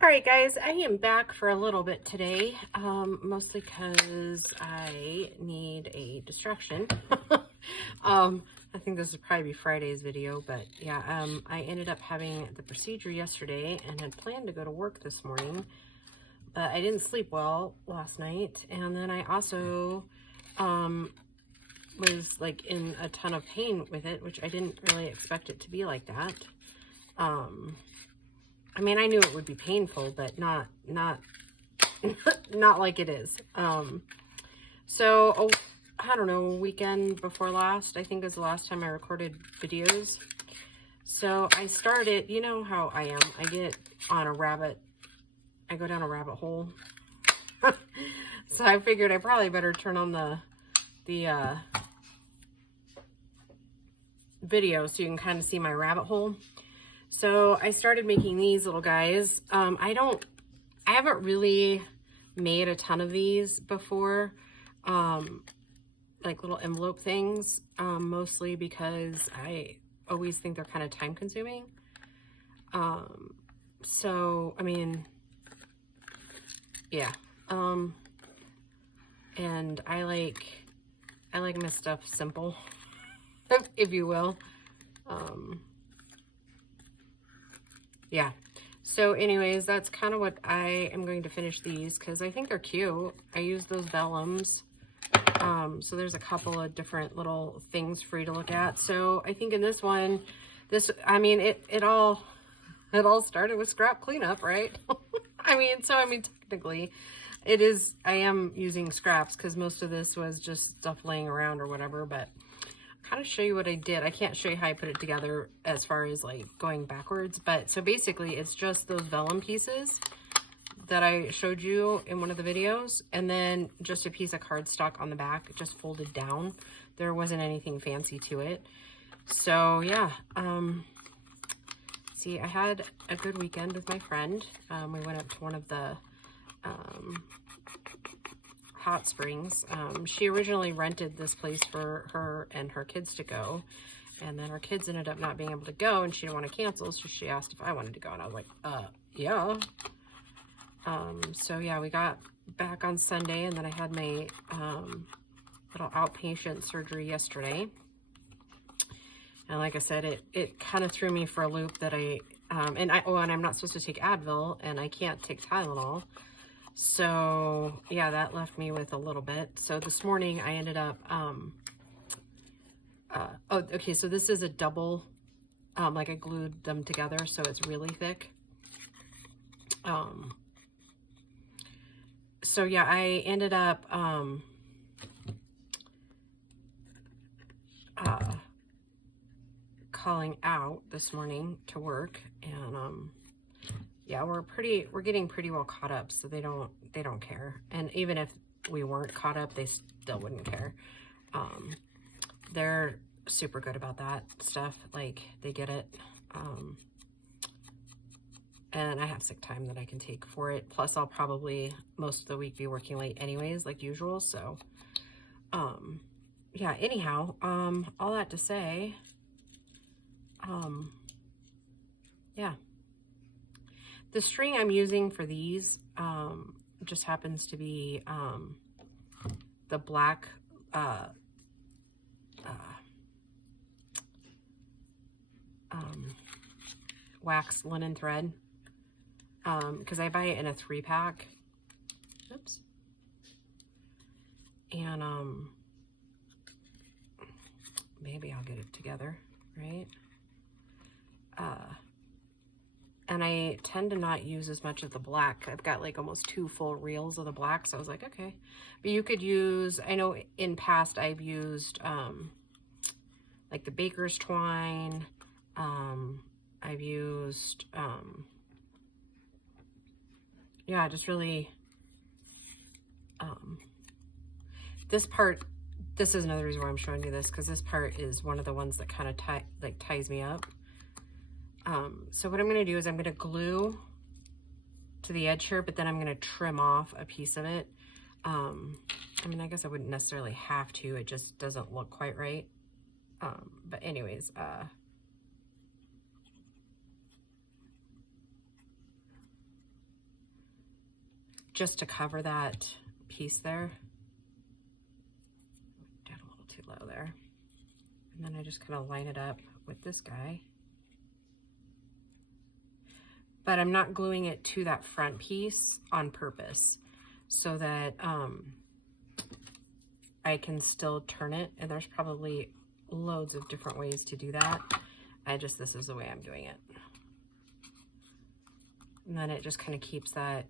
All right, guys, I am back for a little bit today, mostly because I need a distraction. I think this would probably be Friday's video, but yeah, I ended up having the procedure yesterday and had planned to go to work this morning, but I didn't sleep well last night, and then I also was like in a ton of pain with it, which I didn't really expect it to be like that. I mean, I knew it would be painful, but not not like it is. So I don't know, weekend before last, I think is the last time I recorded videos. So I started, you know how I am. I get on a rabbit, I go down a rabbit hole. So I figured I probably better turn on the video so you can kind of see my rabbit hole. So I started making these little guys. I haven't really made a ton of these before, like little envelope things, mostly because I always think they're kind of time consuming. So, I mean, yeah. And I like my stuff simple, if you will. Yeah. So anyways, that's kind of what I am going to finish these because I think they're cute. I use those vellums. So there's a couple of different little things for you to look at. So I think in this one, I mean, it all started with scrap cleanup, right? I mean, technically I am using scraps because most of this was just stuff laying around or whatever, but kind of show you what I did. I can't show you how I put it together as far as like going backwards, but so basically it's just those vellum pieces that I showed you in one of the videos, and then just a piece of cardstock on the back, just folded down. There wasn't anything fancy to it. So yeah, see, I had a good weekend with my friend. We went up to one of the hot springs. She originally rented this place for her and her kids to go, and then her kids ended up not being able to go and she didn't want to cancel, so she asked if I wanted to go, and I was like, yeah. So yeah, we got back on Sunday, and then I had my little outpatient surgery yesterday, and like I said, it kind of threw me for a loop that and I'm not supposed to take Advil, and I can't take Tylenol. So yeah, that left me with a little bit. So this morning I ended up, okay, so this is a double, like I glued them together, so it's really thick. So yeah, I ended up, calling out this morning to work, and, yeah, we're getting pretty well caught up, so they don't care. And even if we weren't caught up, they still wouldn't care. They're super good about that stuff. Like, they get it. And I have sick time that I can take for it. Plus, I'll probably most of the week be working late anyways, like usual. So, yeah, anyhow, all that to say, yeah. The string I'm using for these just happens to be the black wax linen thread, because I buy it in a 3-pack. Oops. And maybe I'll get it together, right? And I tend to not use as much of the black. I've got like almost 2 full reels of the black, so I was like, okay. But you could use, I know in past I've used like the baker's twine. I've used, yeah, just really, this part, this is another reason why I'm showing you this, because this part is one of the ones that kind of ties me up. So what I'm going to do is I'm going to glue to the edge here, but then I'm going to trim off a piece of it. I mean, I guess I wouldn't necessarily have to, it just doesn't look quite right. But anyways, just to cover that piece there. Did a little too low there. And then I just kind of line it up with this guy. But I'm not gluing it to that front piece on purpose so that I can still turn it. And there's probably loads of different ways to do that. This is the way I'm doing it. And then it just kind of keeps that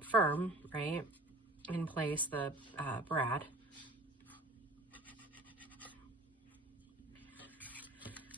firm, right, in place, the brad.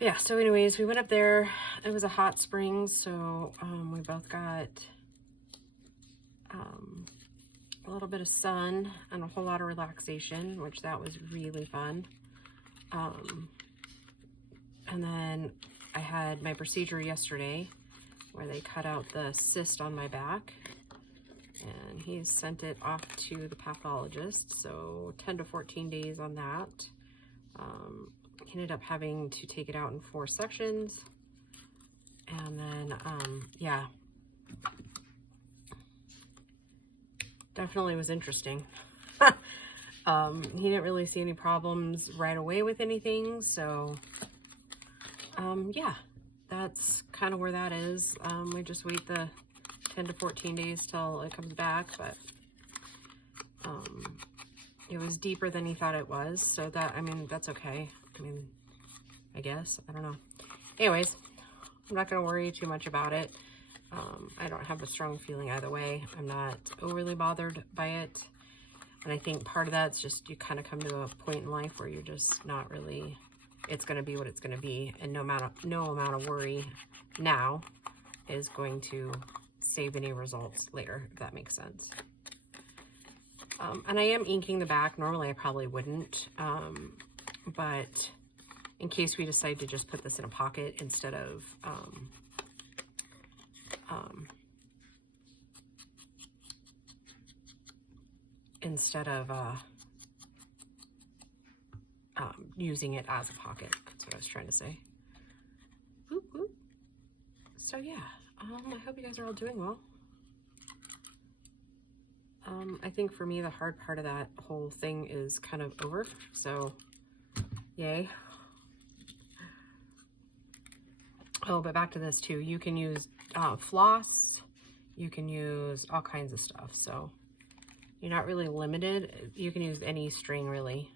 Yeah, so anyways, we went up there. It was a hot spring, so we both got a little bit of sun and a whole lot of relaxation, which that was really fun. And then I had my procedure yesterday where they cut out the cyst on my back, and he sent it off to the pathologist, so 10 to 14 days on that. He ended up having to take it out in 4 sections, and then yeah, definitely was interesting. He didn't really see any problems right away with anything, so yeah, that's kind of where that is. We just wait the 10 to 14 days till it comes back, but it was deeper than he thought it was, so that, I mean, that's okay. I mean, I guess, I don't know. Anyways, I'm not going to worry too much about it. I don't have a strong feeling either way. I'm not overly bothered by it. And I think part of that's just you kind of come to a point in life where you're just not really, it's going to be what it's going to be. And no amount of worry now is going to save any results later, if that makes sense. And I am inking the back. Normally I probably wouldn't, but in case we decide to just put this in a pocket instead of using it as a pocket. That's what I was trying to say. Boop, boop. So yeah, I hope you guys are all doing well. I think for me, the hard part of that whole thing is kind of over, so yay. Oh, but back to this too. You can use floss. You can use all kinds of stuff, so you're not really limited. You can use any string, really.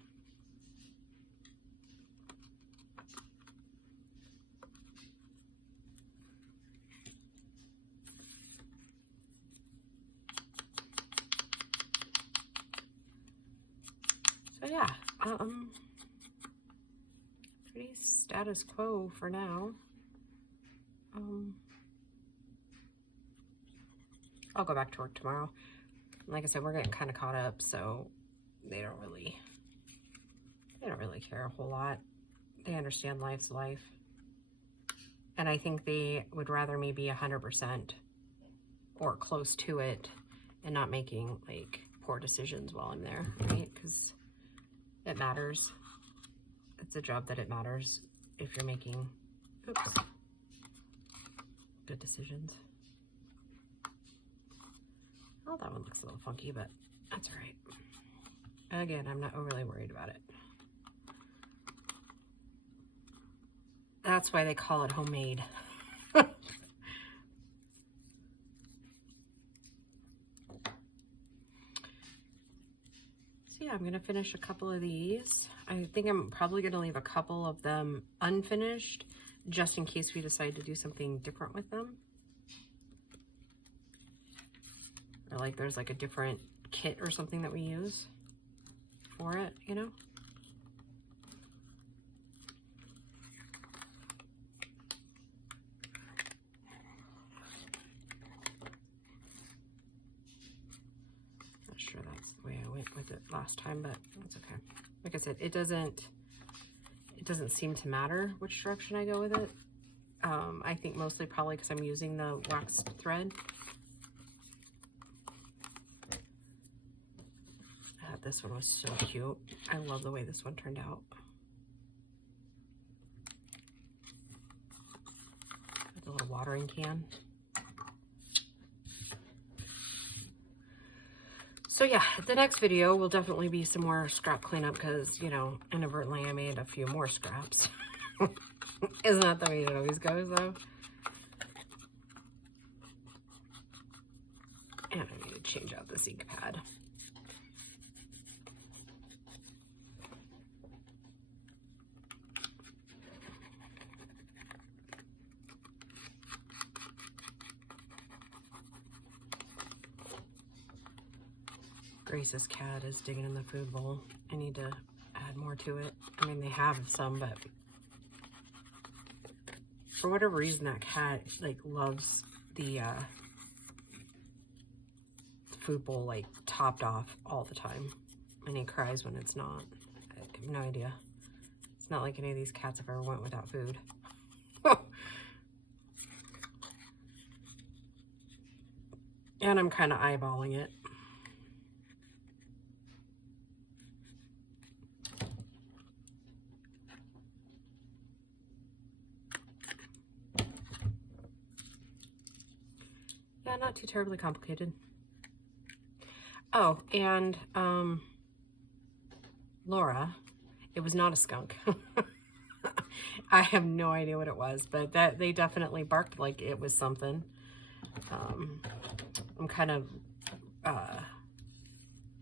So yeah, pretty status quo for now. I'll go back to work tomorrow. Like I said, we're getting kind of caught up, so they don't really care a whole lot. They understand life's life. And I think they would rather me be 100% or close to it and not making like poor decisions while I'm there, right? Because it matters. It's a job that it matters if you're making, oops, good decisions. Oh, that one looks a little funky, but that's all right. Again, I'm not overly worried about it. That's why they call it homemade. So yeah, I'm gonna finish a couple of these. I think I'm probably gonna leave a couple of them unfinished just in case we decide to do something different with them. Or like there's like a different kit or something that we use for it, you know? Not sure that's the way I went with it last time, but that's okay. Like I said, it doesn't seem to matter which direction I go with it. I think mostly probably because I'm using the waxed thread. This one was so cute. I love the way this one turned out. With a little watering can. So yeah, the next video will definitely be some more scrap cleanup because, you know, inadvertently I made a few more scraps. Isn't that the way it always goes, though? And I need to change out this ink pad. Grace's cat is digging in the food bowl. I need to add more to it. I mean, they have some, but for whatever reason, that cat, like, loves the food bowl, like, topped off all the time. And he cries when it's not. I have no idea. It's not like any of these cats have ever went without food. And I'm kind of eyeballing it. Yeah, not too terribly complicated. Oh, and Laura, it was not a skunk. I have no idea what it was, but that they definitely barked like it was something. I'm kind of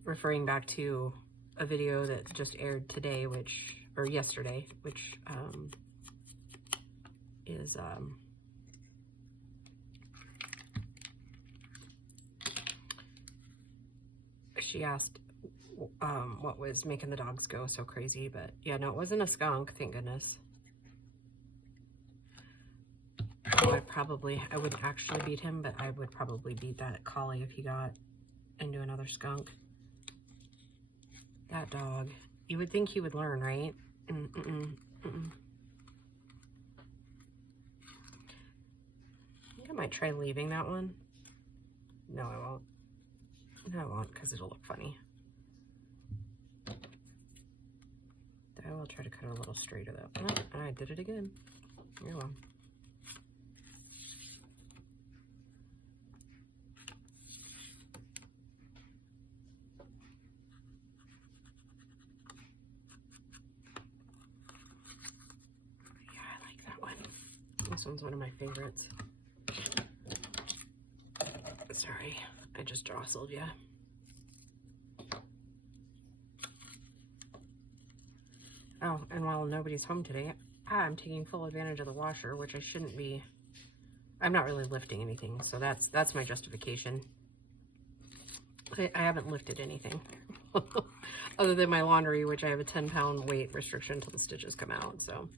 referring back to a video that just aired today, or yesterday, which is she asked what was making the dogs go so crazy, but yeah, no, it wasn't a skunk, thank goodness. I wouldn't actually beat him, but I would probably beat that collie if he got into another skunk. That dog, you would think he would learn, right? I think I might try leaving that one. No, I won't. No, I won't, because it'll look funny. I will try to cut a little straighter though. Oh, I did it again. Oh well. Yeah, I like that one. This one's one of my favorites. Sorry, I just jostled you. Oh, and while nobody's home today, I'm taking full advantage of the washer, which I shouldn't be. I'm not really lifting anything, so that's my justification. I haven't lifted anything other than my laundry, which I have a 10-pound weight restriction until the stitches come out. So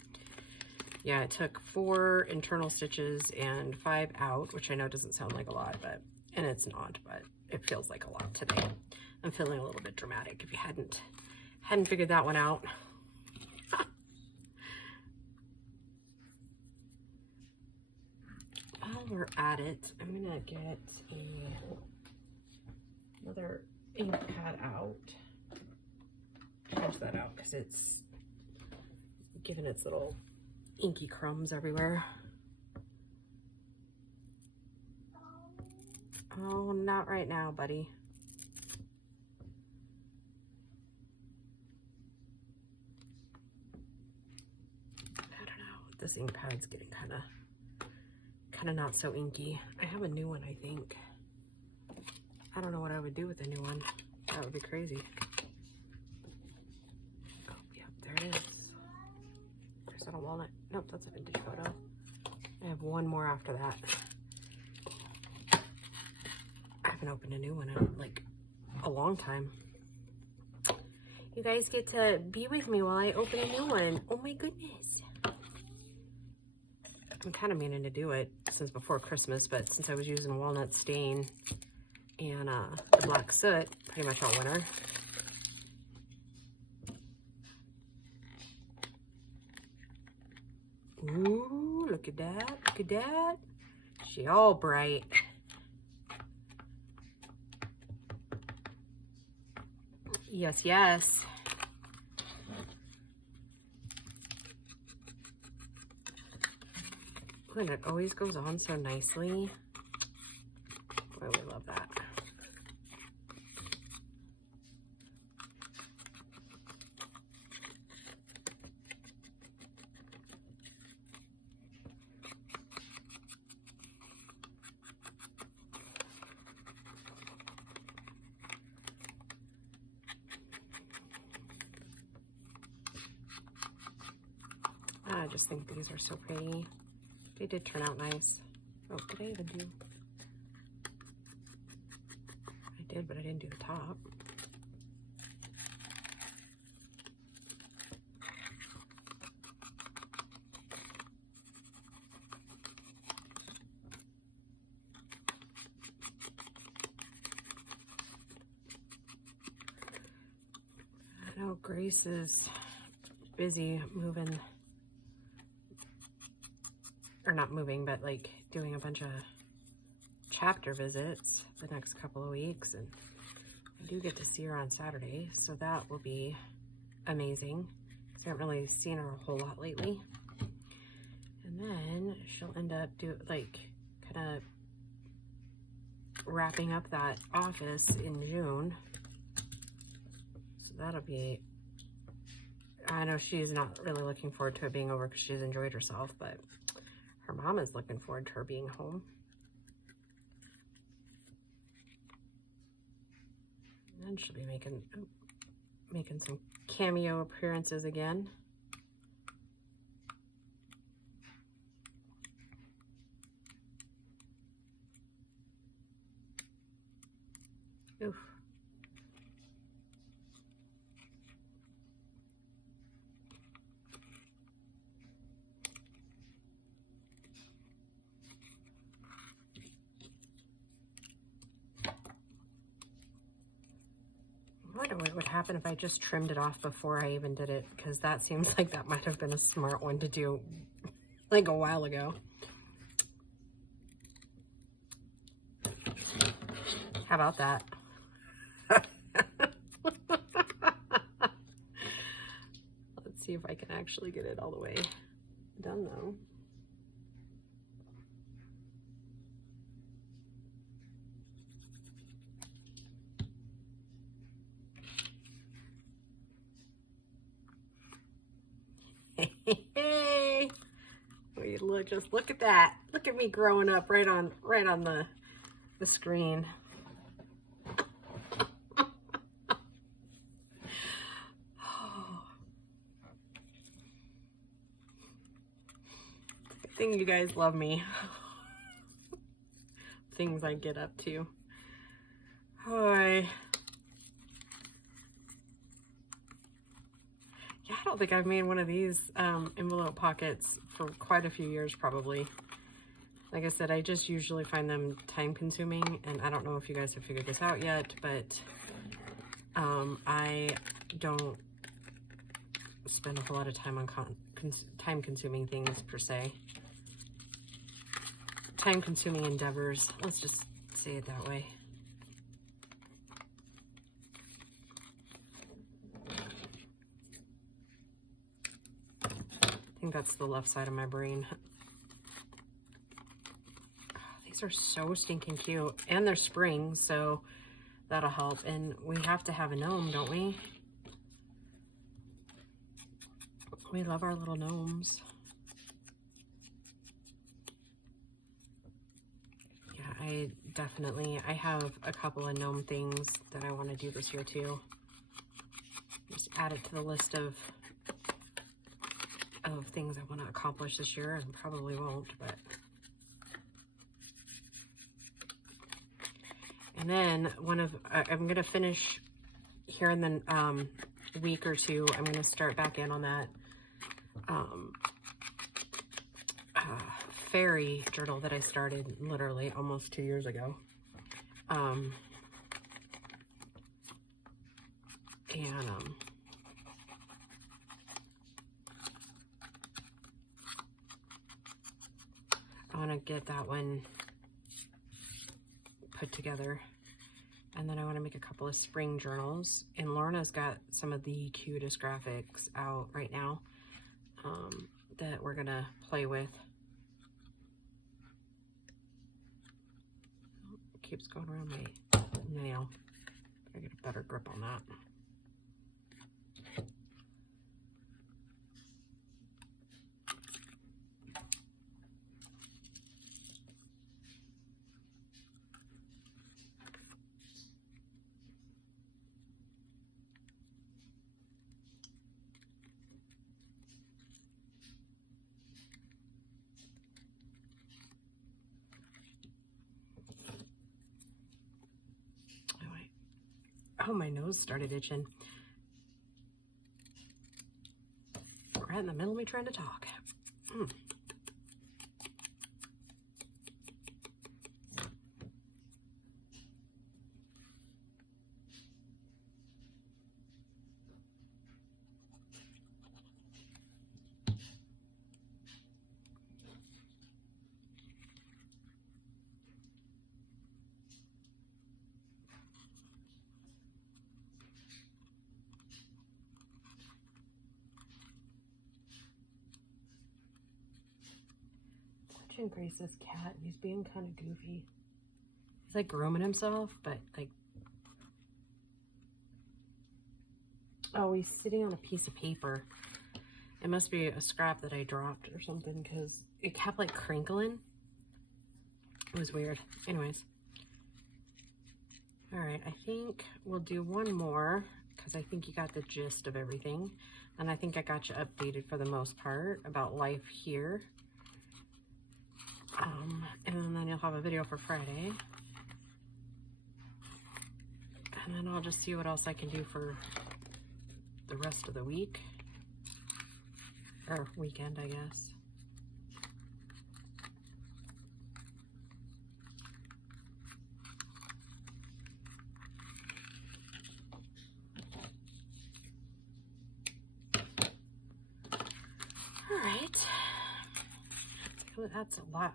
yeah, it took 4 internal stitches and 5 out, which I know doesn't sound like a lot, and it's not, but it feels like a lot today. I'm feeling a little bit dramatic if you hadn't figured that one out. While we're at it, I'm gonna get another ink pad out. Change that out because it's giving its little inky crumbs everywhere. Oh, not right now, buddy. I don't know. This ink pad's getting kind of not so inky. I have a new one, I think. I don't know what I would do with a new one. That would be crazy. Oh, yep, there it is. Is that a walnut? Nope, that's a vintage photo. I have one more after that. I haven't opened a new one in like a long time. You guys get to be with me while I open a new one. Oh my goodness. I'm kind of meaning to do it since before Christmas, but since I was using walnut stain and the black soot pretty much all winter. Ooh, look at that, look at that. She all bright. Yes, yes. Ooh, and it always goes on so nicely. I really love that. just think these are so pretty. They did turn out nice. Oh, did I even do? I did, but I didn't do the top. I know Grace is busy moving, or not moving, but like doing a bunch of chapter visits the next couple of weeks, and I do get to see her on Saturday, so that will be amazing because I haven't really seen her a whole lot lately. And then she'll end up kind of wrapping up that office in June. So that'll be, I know she's not really looking forward to it being over because she's enjoyed herself, but her mom is looking forward to her being home. And then she'll be making some cameo appearances again. Oof. I wonder what would happen if I just trimmed it off before I even did it, because that seems like that might have been a smart one to do like a while ago. How about that? Let's see if I can actually get it all the way done though. Hey, look, just look at that. Look at me growing up right on the screen. Good thing you guys love me. Things I get up to. Hi. Yeah, I don't think I've made one of these envelope pockets for quite a few years probably. Like I said, I just usually find them time consuming, and I don't know if you guys have figured this out yet, but I don't spend a whole lot of time on time consuming things per se. Time consuming endeavors, let's just say it that way. I think that's the left side of my brain. Oh, these are so stinking cute. And they're spring, so that'll help. And we have to have a gnome, don't we? We love our little gnomes. Yeah, I have a couple of gnome things that I want to do this year too. Just add it to the list of things I want to accomplish this year, and probably won't, but. And then I'm going to finish here in the week or two. I'm going to start back in on that fairy journal that I started literally almost 2 years ago. I want to get that one put together, and then I want to make a couple of spring journals, and Lorna's got some of the cutest graphics out right now that we're gonna play with. Oh, it keeps going around my nail. I get a better grip on that. Oh, my nose started itching. Right in the middle of me trying to talk. Watching Grace's cat, he's being kind of goofy. He's like grooming himself, but like, oh, he's sitting on a piece of paper. It must be a scrap that I dropped or something because it kept like crinkling. It was weird. Anyways. All right, I think we'll do one more because I think you got the gist of everything. And I think I got you updated for the most part about life here. And then you'll have a video for Friday. And then I'll just see what else I can do for the rest of the week. Or weekend, I guess. All right. That's a lot.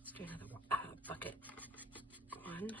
Let's do another bucket. One.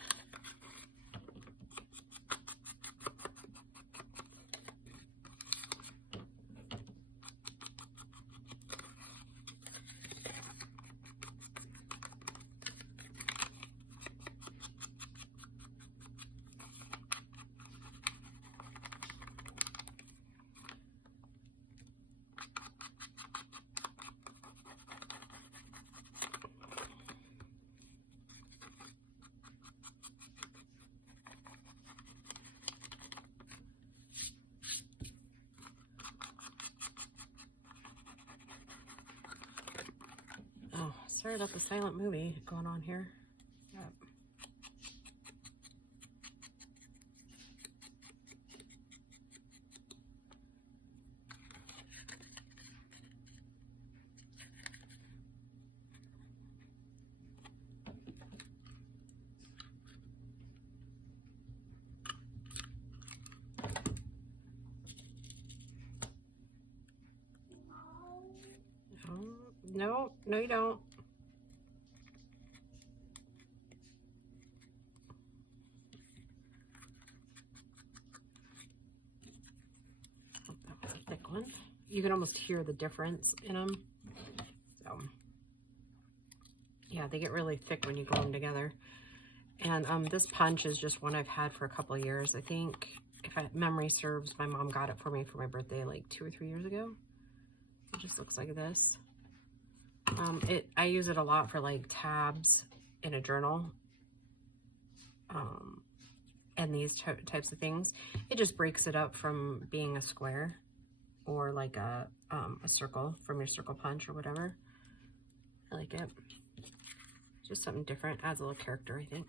Sorry about the silent movie going on here. Yep. No, no you don't. Thick one. You can almost hear the difference in them. So, yeah, they get really thick when you glue them together. And this punch is just one I've had for a couple of years. I think, if memory serves, my mom got it for me for my birthday like 2 or 3 years ago. It just looks like this. I use it a lot for like tabs in a journal. And these types of things. It just breaks it up from being a square or like a circle from your circle punch or whatever. I like it. Just something different. Adds a little character, I think.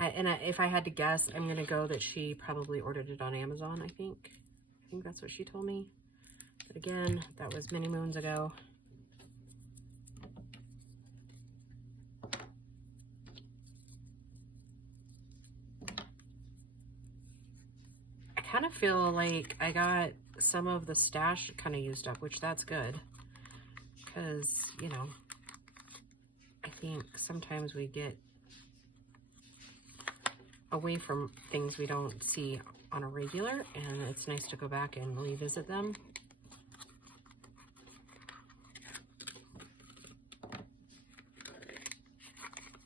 If I had to guess, I'm gonna go that she probably ordered it on Amazon, I think. I think that's what she told me. But again, that was many moons ago. I kind of feel like I got some of the stash kind of used up, which that's good. Because, you know, I think sometimes we get away from things we don't see on a regular, and it's nice to go back and revisit them.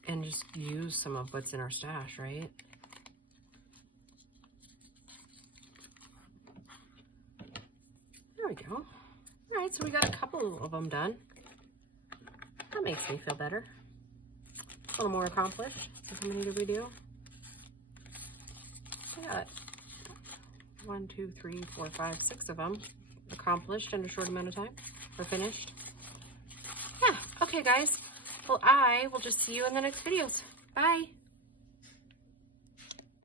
And just use some of what's in our stash, right? There we go. All right, so we got a couple of them done. That makes me feel better. A little more accomplished. So how many did we do? I got 1, 2, 3, 4, 5, 6 of them accomplished in a short amount of time. Or finished. Yeah, okay guys. well, I will just see you in the next videos. Bye.